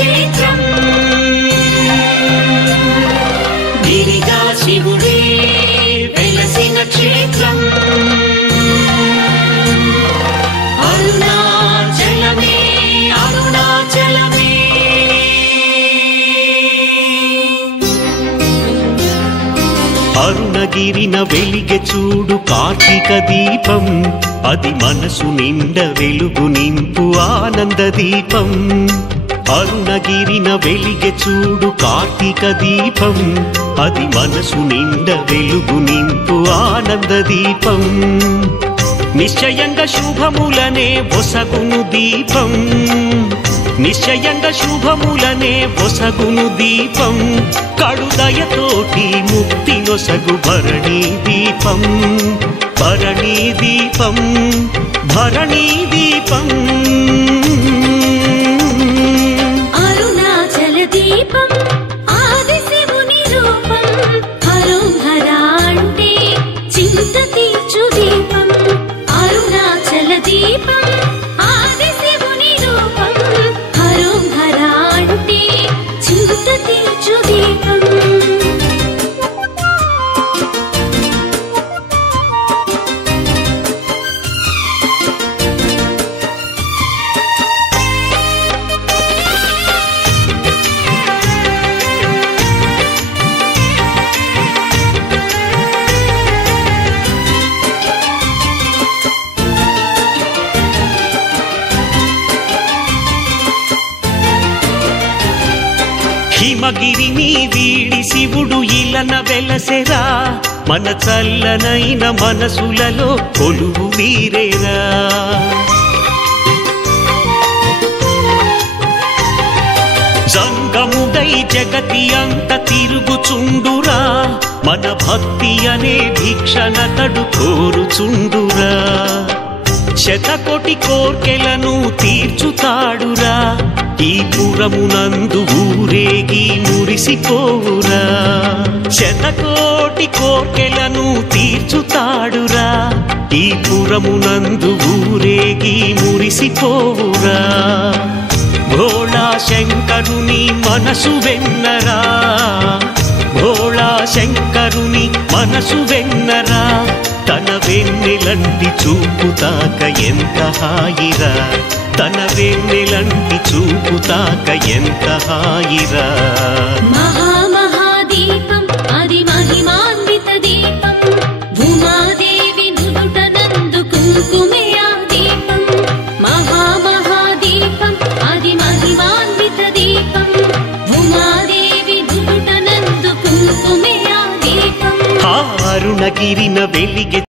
క్షేత్రం గిరిగా శివుడే వెలసిన క్షేత్రం అరుణాచలమే అరుణాచలమే అరుణగిరిన వెలిగె చూడు కార్తీక దీపం అది మనసు నిండ వెలుగు నింపు ఆనంద దీపం అరుణగిరిన వెలిగె చూడు కార్తీక దీపం అది మనసు నిండ వెలుగు నింపు ఆనంద దీపం నిశ్చయంగా శుభములనే ఒసగును దీపం నిశ్చయంగా శుభములనే ఒసగును దీపం కడుదయతోటి ముక్తి నొసగు భరణీ దీపం భరణీ దీపం భరణీ దీపం అరుణాచల దీపం ఆది శివుని రూపం హరోహర అంటే చింత తీర్చు దీపం అరుణాచల దీపం ఆది శివుని రూపం హరోహర అంటే చింత తీర్చు దీపం హిమగిరిని వీడి శివుడు ఇలన వెలసెరా మన చల్లనైన మనసులలో కొలువు వీరేరా జంగముడై జగతి అంత తిరుగుచుండురా మన భక్తి అనే భిక్షణతడు కోరుచుండురా శతకోటి కోర్కెలను తీర్చుతాడురా ఈ పురమునందు ఊరేగి మురిసిపోవురా శతకోటి కోర్కెలను తీర్చుతాడురా ఈ పురమునందు ఊరేగి మురిసిపోవురా భోళా శంకరుని మనసు వెన్నరా భోళా శంకరుని మనసు వెన్నరా తన వెన్నెలంటి చూపుతాక ఎంత హాయిరా తన వెన్నెలంటి చూపుతాక ఎంత హాయిరా మహామహాదీపం అది మహిమాన్విత దీపం భూమాదేవి నుదుటనందు కుంకుమే ఆ దీపం మహామహాదీపం అది మహిమాన్విత దీపం భూమాదేవి నుదుటనందు కుంకుమే ఆ దీపం అరుణగిరిన వెలిగె